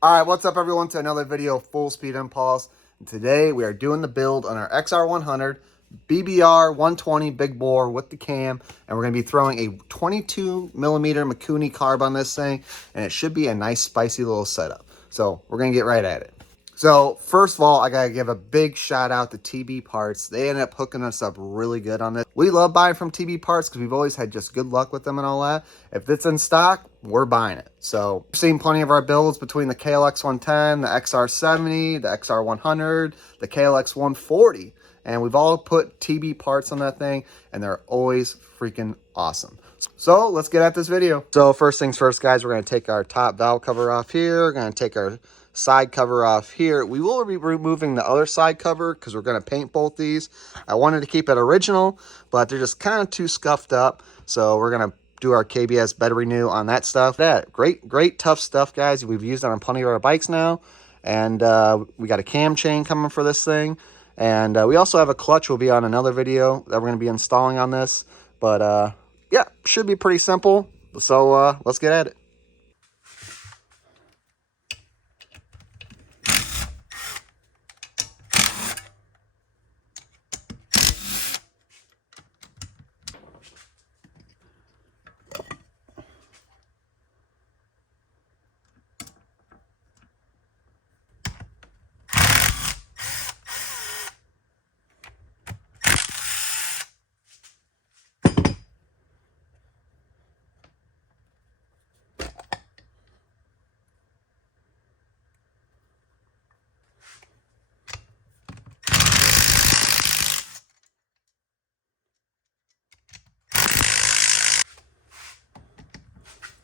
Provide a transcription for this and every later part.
All right, what's up everyone to another video of Full Speed Impulse. And today we are doing the build on our XR100 BBR 120 big bore with the cam, and we're going to be throwing a 22 millimeter Mikuni carb on this thing, and it should be a nice spicy little setup. So we're going to get right at it. So first of all, I got to give a big shout out to TB Parts. They ended up hooking us up really good on this. We love buying from TB Parts because we've always had just good luck with them and all that. If it's in stock, we're buying it. So we've seen plenty of our builds between the KLX 110, the XR70, the XR100, the KLX 140. And we've all put TB Parts on that thing, and they're always freaking awesome. So let's get at this video. So first things first, guys, we're going to take our top valve cover off here. We're going to take our side cover off here. We will be removing the other side cover because we're going to paint both these. I wanted to keep it original, but they're just kind of too scuffed up. So we're going to do our KBS bed renew on that stuff. That great tough stuff, guys. We've used it on plenty of our bikes now. And we got a cam chain coming for this thing. And we also have a clutch. Will be on another video that we're going to be installing on this. But yeah, should be pretty simple. So let's get at it.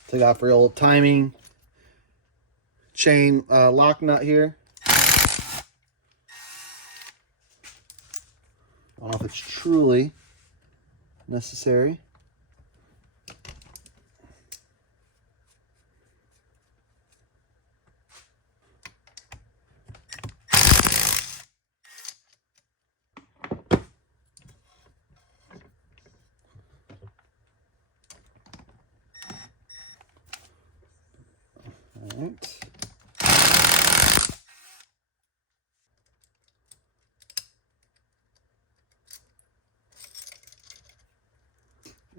Take off your old timing chain lock nut here. I don't know if it's truly necessary. All right.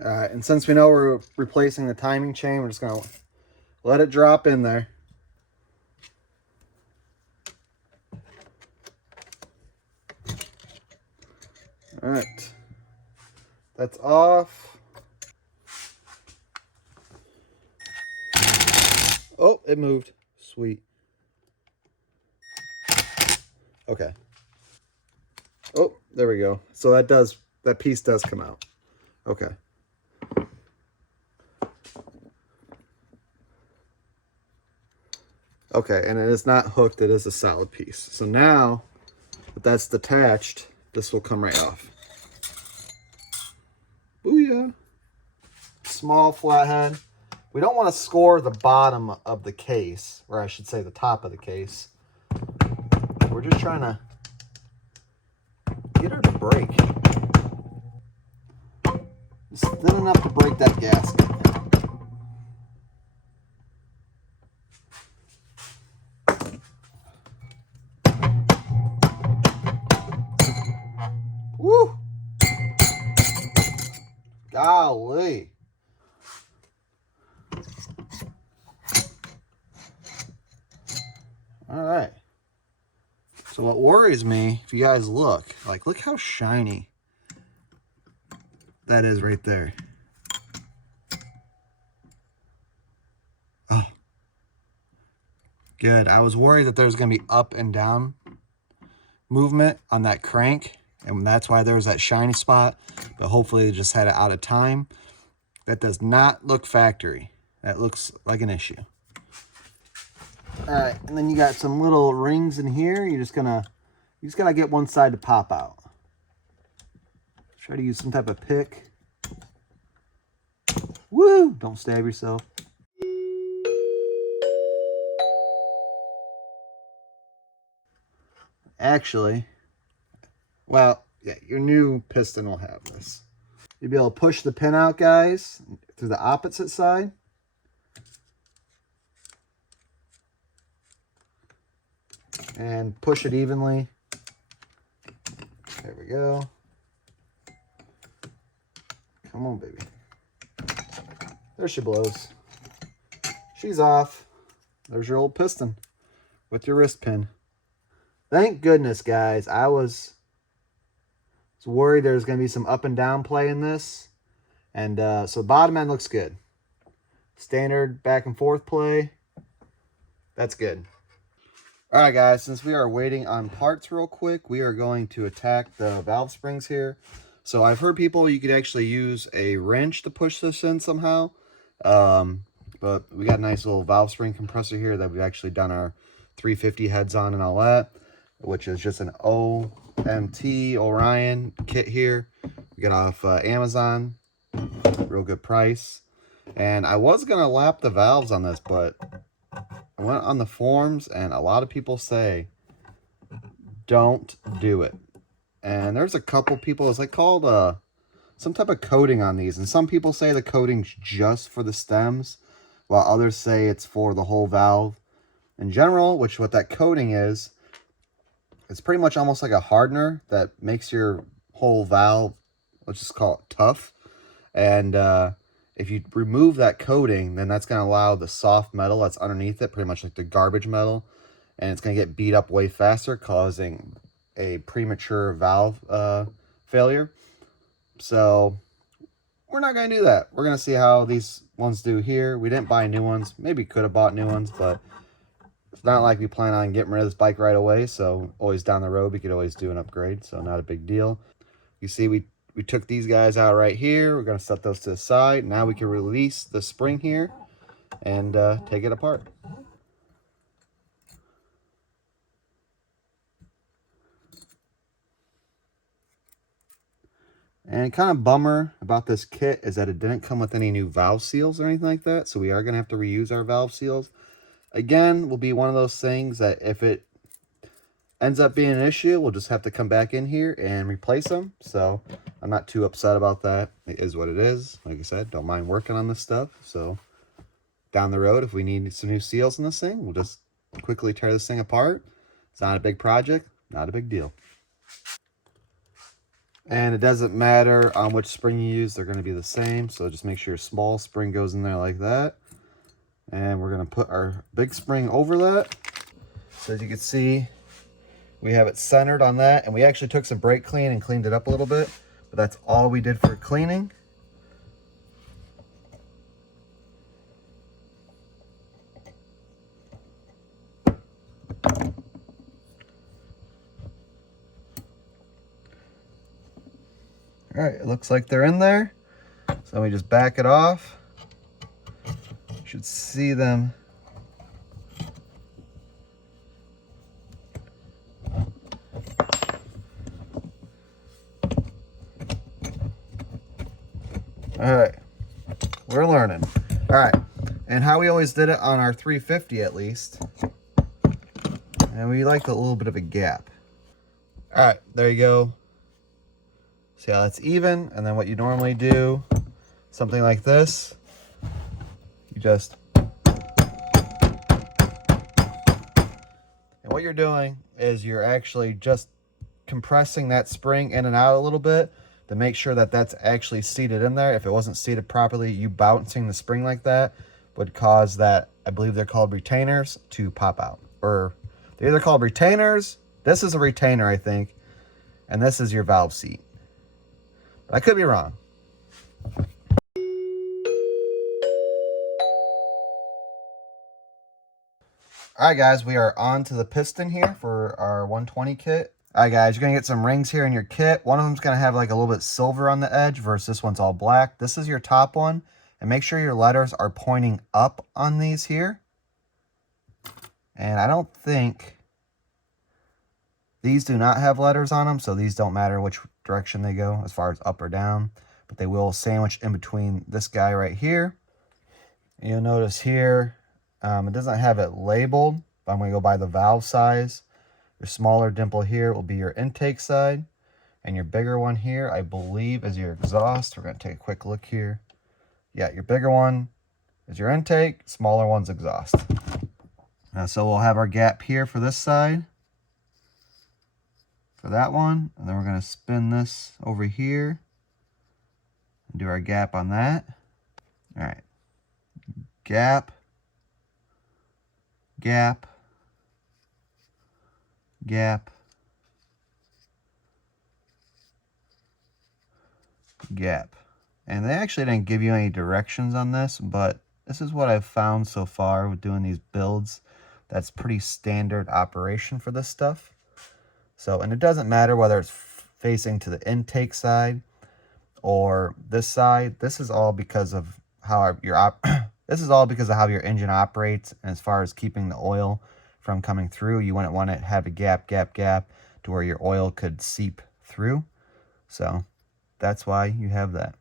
All right, and since we know we're replacing the timing chain, we're just gonna let it drop in there. All right, that's off. Oh, it moved. Sweet. Okay. Oh, there we go. So that piece does come out. Okay. Okay, and it is not hooked, it is a solid piece. So now that that's detached, this will come right off. Booyah. Small flathead. We don't want to score the bottom of the case, or I should say the top of the case. We're just trying to get her to break. Just thin enough to break that gasket. Woo! Golly. All right. So what worries me, if you guys look how shiny that is right there. Oh, good. I was worried that there was going to be up and down movement on that crank, and that's why there was that shiny spot, but hopefully they just had it out of time. That does not look factory. That looks like an issue. All right, and then you got some little rings in here. You just gotta get one side to pop out. Try to use some type of pick. Woo! Don't stab yourself. Actually, well, yeah, your new piston will have this. You'll be able to push the pin out, guys, through the opposite side. and push it evenly. There we go. Come on, baby. There she blows. She's off. There's your old piston with your wrist pin. Thank goodness, guys. I was worried there was going to be some up and down play in this. And so the bottom end looks good. Standard back and forth play. That's good. All right, guys, since we are waiting on parts real quick, we are going to attack the valve springs here. So I've heard people, you could actually use a wrench to push this in somehow. But we got a nice little valve spring compressor here that we've actually done our 350 heads on and all that, which is just an OMT Orion kit here. We got off Amazon, real good price. And I was going to lap the valves on this, but I went on the forums and a lot of people say, don't do it. And there's a couple people, it's like called some type of coating on these. And some people say the coating's just for the stems, while others say it's for the whole valve. In general, which what that coating is, it's pretty much almost like a hardener that makes your whole valve, let's just call it tough. And if you remove that coating, then that's going to allow the soft metal that's underneath it, pretty much like the garbage metal, and it's going to get beat up way faster, causing a premature valve failure. So we're not going to do that. We're going to see how these ones do here. We didn't buy new ones. Maybe could have bought new ones, but it's not like we plan on getting rid of this bike right away. So always down the road, we could always do an upgrade. So not a big deal. You see, we took these guys out right here. We're going to set those to the side. Now we can release the spring here and take it apart. And kind of bummer about this kit is that it didn't come with any new valve seals or anything like that. So we are going to have to reuse our valve seals. Again, will be one of those things that if it ends up being an issue, we'll just have to come back in here and replace them. So I'm not too upset about that. It is what it is. Like I said, don't mind working on this stuff. So down the road, if we need some new seals in this thing, we'll just quickly tear this thing apart. It's not a big project, not a big deal. And it doesn't matter on which spring you use, they're going to be the same. So just make sure your small spring goes in there like that. And we're going to put our big spring over that. So as you can see, we have it centered on that. And we actually took some brake clean and cleaned it up a little bit. But that's all we did for cleaning. All right, it looks like they're in there. So let me just back it off. You should see them. All right, we're learning. All right, and how we always did it on our 350 at least. And we like a little bit of a gap. All right, there you go. See how that's even, and then what you normally do, something like this, you just, and what you're doing is you're actually just compressing that spring in and out a little bit to make sure that that's actually seated in there. If it wasn't seated properly, you bouncing the spring like that would cause that, I believe they're called retainers, to pop out. Or they're either called retainers, this is a retainer I think, and this is your valve seat. I could be wrong. All right, guys, we are on to the piston here for our 120 kit. All right, guys, you're going to get some rings here in your kit. One of them's going to have like a little bit silver on the edge versus this one's all black. This is your top one. And make sure your letters are pointing up on these here. And I don't think these do not have letters on them, so these don't matter which direction they go as far as up or down, but they will sandwich in between this guy right here. And you'll notice here, it doesn't have it labeled, but I'm going to go by the valve size. Your smaller dimple here will be your intake side, and your bigger one here, I believe, is your exhaust. We're going to take a quick look here. Yeah, your bigger one is your intake, smaller one's exhaust. So we'll have our gap here for this side. for that one. And then we're going to spin this over here and do our gap on that. All right. Gap, gap, gap, gap. And they actually didn't give you any directions on this, but this is what I've found so far with doing these builds. That's pretty standard operation for this stuff. So, and it doesn't matter whether it's facing to the intake side or this side. This is all because of how this is all because of how your engine operates. And as far as keeping the oil from coming through, you wouldn't want to have a gap to where your oil could seep through. So that's why you have that.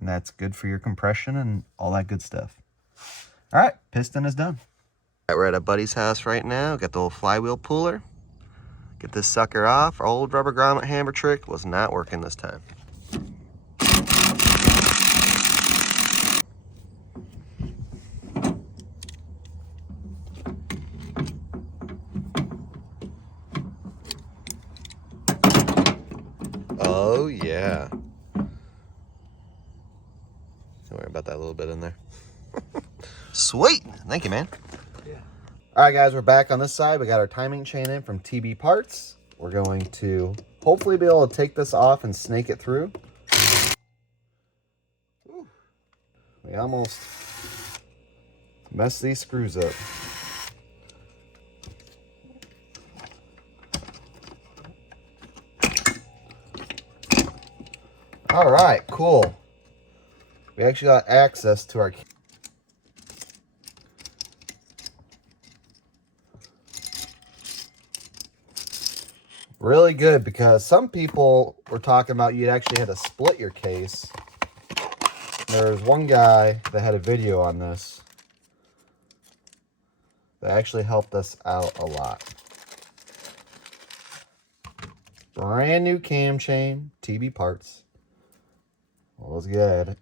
And that's good for your compression and all that good stuff. All right, piston is done. All right, we're at a buddy's house right now. Got the old flywheel puller. Get this sucker off. Our old rubber grommet hammer trick was not working this time. Oh yeah. Don't worry about that little bit in there. Sweet. Thank you, man. Yeah. All right, guys, we're back on this side. We got our timing chain in from TB Parts. We're going to hopefully be able to take this off and snake it through. Ooh. We almost messed these screws up. All right, cool. We actually got access to our... Really good, because some people were talking about you'd actually had to split your case. There was one guy that had a video on this that actually helped us out a lot. Brand new cam chain, TB Parts. Well, let's get at it.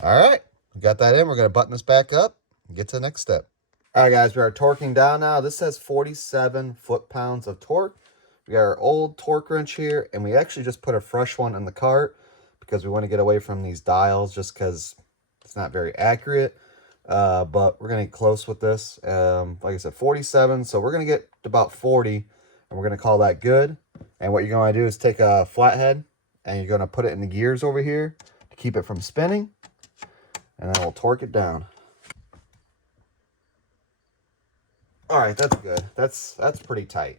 All right, we got that in. We're going to button this back up and get to the next step. All right, guys, we are torquing down now. This says 47 foot-pounds of torque. We got our old torque wrench here, and we actually just put a fresh one in the cart because we want to get away from these dials just because it's not very accurate. But we're going to get close with this. Like I said, 47, so we're going to get to about 40, and we're going to call that good. And what you're going to do is take a flathead, and you're going to put it in the gears over here to keep it from spinning. And then we'll torque it down. All right, that's good. That's pretty tight.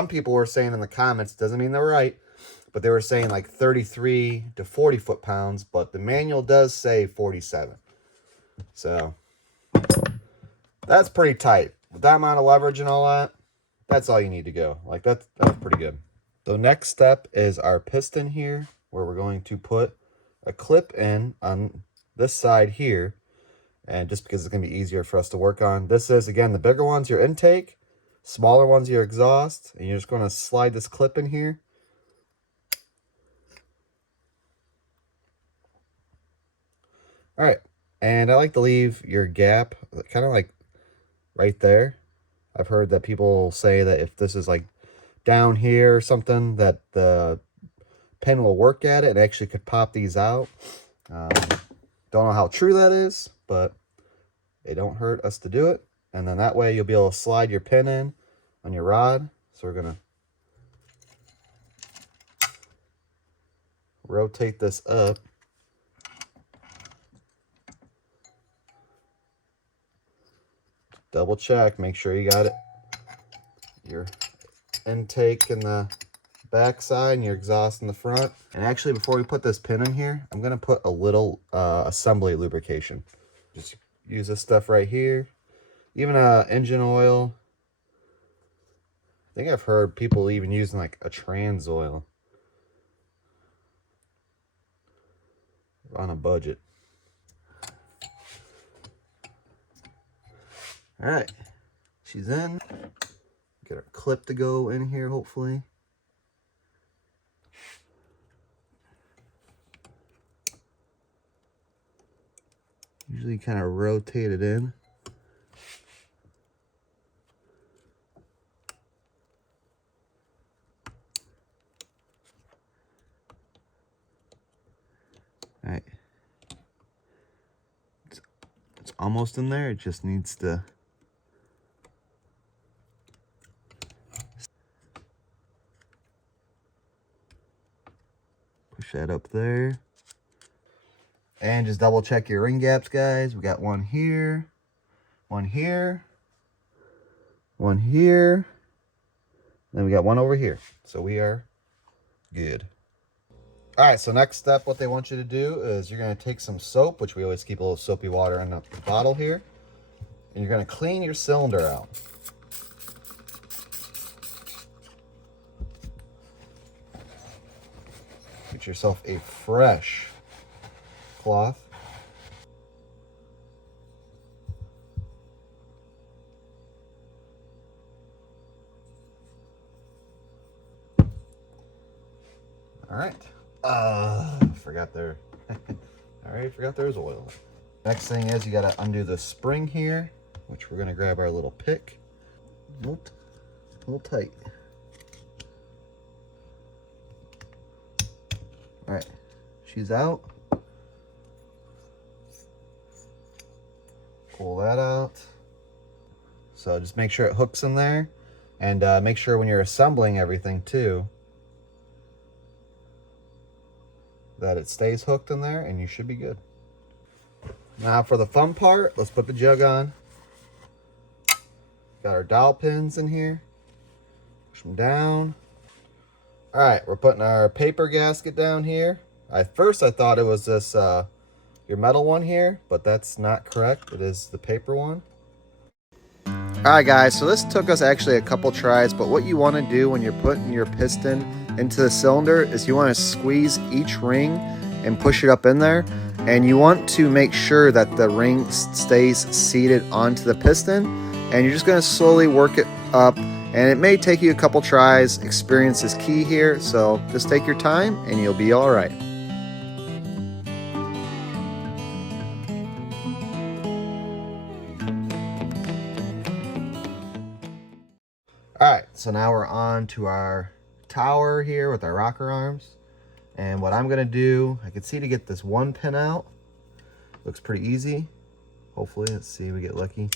Some people were saying in the comments, doesn't mean they're right, but they were saying like 33 to 40 foot-pounds, but the manual does say 47. So that's pretty tight. With that amount of leverage and all that, that's all you need to go. Like that's pretty good. So next step is our piston here, where we're going to put a clip in on this side here, and just because it's going to be easier for us to work on. This is, again, the bigger one's your intake, smaller one's your exhaust, and you're just going to slide this clip in here. All right, and I like to leave your gap kind of like right there. I've heard that people say that if this is like down here or something, that the pin will work at it and actually could pop these out. Don't know how true that is, but it don't hurt us to do it. And then that way you'll be able to slide your pin in on your rod. So we're going to rotate this up. Double check, make sure you got it. Your intake in the back side and your exhaust in the front. And actually, before we put this pin in here, I'm going to put a little assembly lubrication. Just use this stuff right here. Even engine oil. I think I've heard people even using like a trans oil. On a budget. All right, she's in. Get our clip to go in here, hopefully. Usually kind of rotate it in. All right. It's almost in there. It just needs to push that up there. And just double check your ring gaps, guys. We got one here, one here, one here, then we got one over here. So we are good. All right, so next step, what they want you to do is you're gonna take some soap, which we always keep a little soapy water in the bottle here, and you're gonna clean your cylinder out. Get yourself a fresh cloth. All right. Forgot there. I already forgot there was oil. Next thing is you gotta undo the spring here, which we're gonna grab our little pick. A little tight. All right, she's out. Pull that out. So just make sure it hooks in there, and make sure when you're assembling everything too, that it stays hooked in there, and you should be good. Now for the fun part, let's put the jug on. Got our dowel pins in here. Push them down. All right, we're putting our paper gasket down here. At first I thought it was this your metal one here, but that's not correct. It is the paper one. All right, guys, so this took us actually a couple tries, but what you want to do when you're putting your piston into the cylinder is you want to squeeze each ring and push it up in there, and you want to make sure that the ring stays seated onto the piston, and you're just going to slowly work it up, and it may take you a couple tries. Experience is key here, so just take your time and you'll be all right. All right, so now we're on to our tower here with our rocker arms. And what I'm gonna do, I can see to get this one pin out. Looks pretty easy. Hopefully, let's see, we get lucky.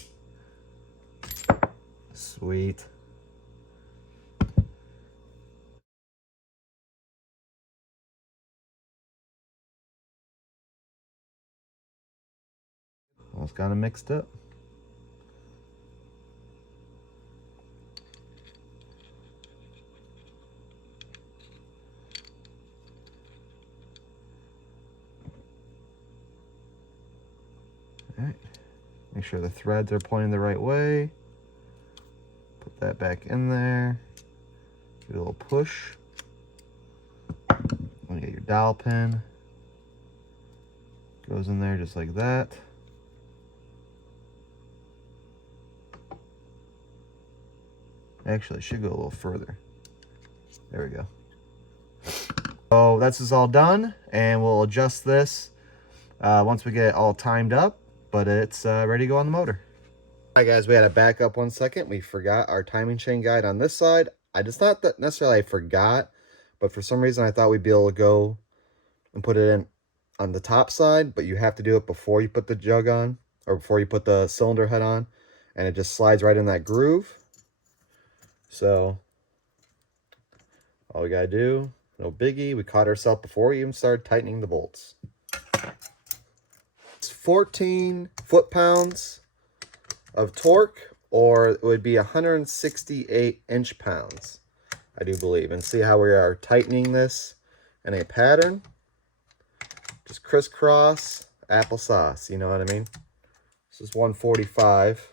Sweet. All kind of mixed up. All right, make sure the threads are pointing the right way. Put that back in there. Give it a little push. And get your dowel pin. Goes in there just like that. Actually, I should go a little further. There we go. So that's just all done, and we'll adjust this once we get it all timed up, but it's ready to go on the motor. All right, guys, we had to back up 1 second. We forgot our timing chain guide on this side. It's not that necessarily I forgot, but for some reason I thought we'd be able to go and put it in on the top side, but you have to do it before you put the jug on, or before you put the cylinder head on, and it just slides right in that groove. So all we gotta do, no biggie, we caught ourselves before we even started tightening the bolts. It's 14 foot-pounds of torque, or it would be 168 inch-pounds, I do believe. And see how we are tightening this in a pattern? Just crisscross applesauce, you know what I mean? This is 145.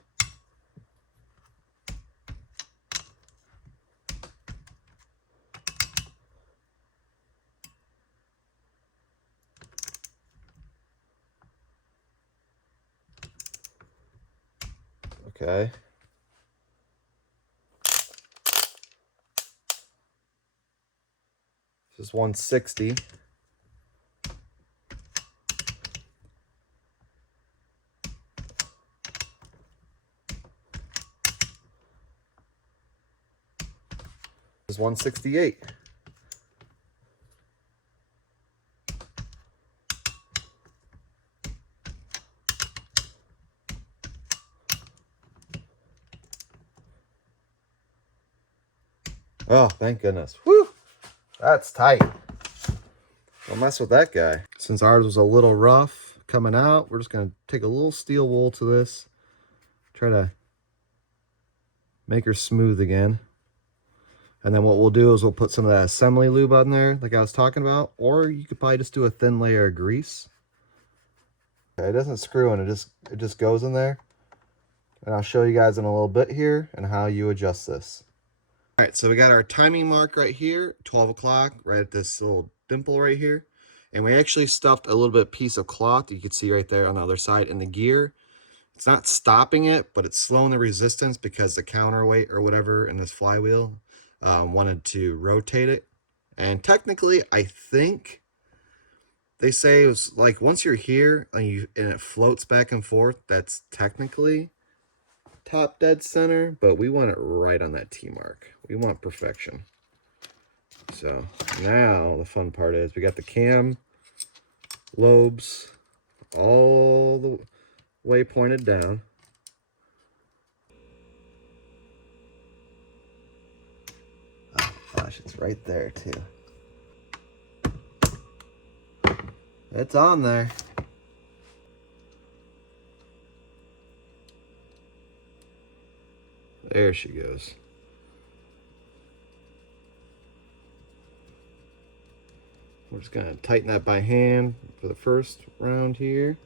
Okay. This is 160. It's 168. Oh, thank goodness. Whew! That's tight. Don't mess with that guy. Since ours was a little rough coming out, we're just going to take a little steel wool to this. Try to make her smooth again. And then what we'll do is we'll put some of that assembly lube on there like I was talking about. Or you could probably just do a thin layer of grease. Okay, it doesn't screw in, it just goes in there. And I'll show you guys in a little bit here and how you adjust this. All right, so we got our timing mark right here, 12 o'clock, right at this little dimple right here. And we actually stuffed a little bit piece of cloth, you can see right there on the other side in the gear. It's not stopping it, but it's slowing the resistance because the counterweight or whatever in this flywheel wanted to rotate it. And technically, I think they say it was like once you're here and it floats back and forth, that's technically top dead center, but we want it right on that T mark. We want perfection. So now the fun part is we got the cam lobes all the way pointed down. Oh gosh, it's right there too. It's on there. There she goes. We're just going to tighten that by hand for the first round here.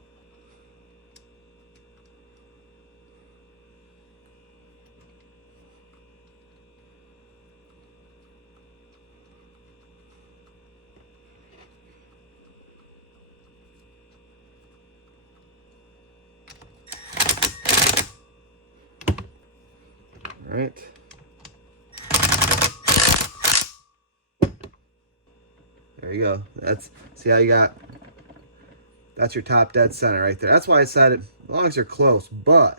All right. There you go. See how you got, that's your top dead center right there. That's why I said it, as long as you're close, but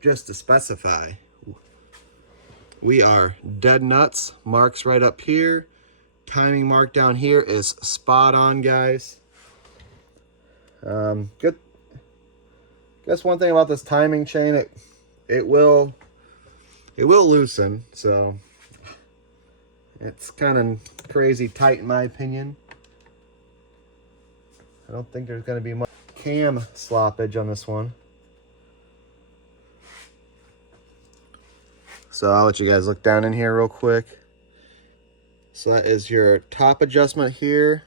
just to specify, we are dead nuts. Marks right up here. Timing mark down here is spot on, guys. Good. Guess one thing about this timing chain, it will loosen, so it's kind of crazy tight in my opinion. I don't think there's going to be much cam sloppage on this one. So I'll let you guys look down in here real quick. So that is your top adjustment here.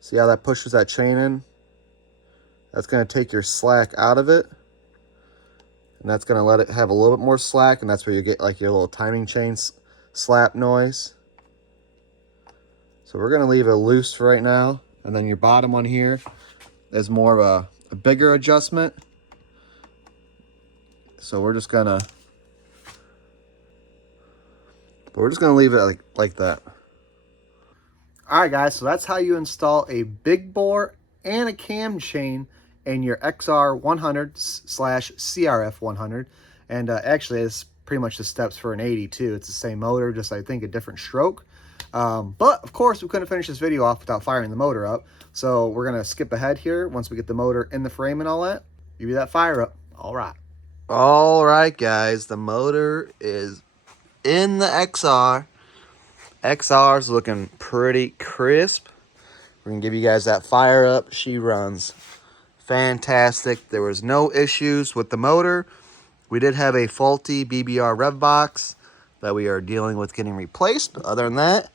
See how that pushes that chain in? That's going to take your slack out of it. And that's going to let it have a little bit more slack, and that's where you get like your little timing chain slap noise. So we're going to leave it loose for right now. And then your bottom one here is more of a bigger adjustment. So we're just going to leave it like that. All right, guys, so that's how you install a Bigbore and a cam chain in your XR100/CRF100. And actually, it's pretty much the steps for an 80 too. It's the same motor, just I think a different stroke. But of course, we couldn't finish this video off without firing the motor up. So we're gonna skip ahead here. Once we get the motor in the frame and all that, give you that fire up. All right, guys, the motor is in the XR. XR is looking pretty crisp. We're gonna give you guys that fire up. She runs fantastic. There was no issues with the motor. We did have a faulty BBR rev box that we are dealing with getting replaced. But other than that,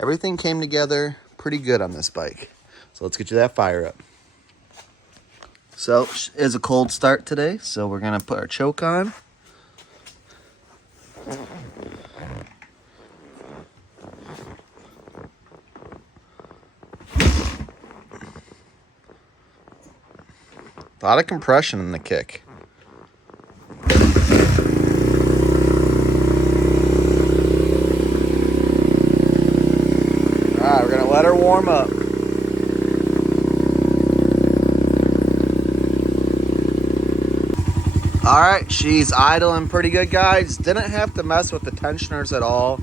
everything came together pretty good on this bike. So let's get you that fire up. So it is a cold start today, so we're gonna put our choke on. A lot of compression in the kick. All right, we're gonna let her warm up. All right, she's idling pretty good, guys. Didn't have to mess with the tensioners at all.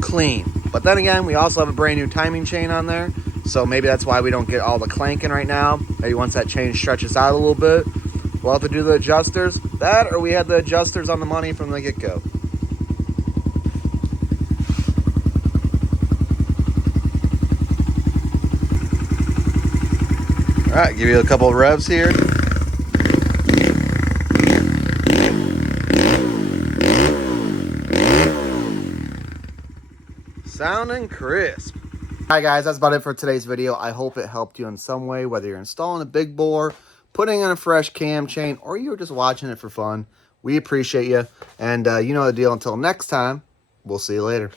Clean. But then again, we also have a brand new timing chain on there, so maybe that's why we don't get all the clanking right now. Maybe once that chain stretches out a little bit, we'll have to do the adjusters. That, or we had the adjusters on the money from the get-go. All right, give you a couple of revs here. Sounding crisp. All right, guys, that's about it for today's video. I hope it helped you in some way, whether you're installing a big bore, putting in a fresh cam chain, or you're just watching it for fun. We appreciate you. And you know the deal. Until next time, we'll see you later.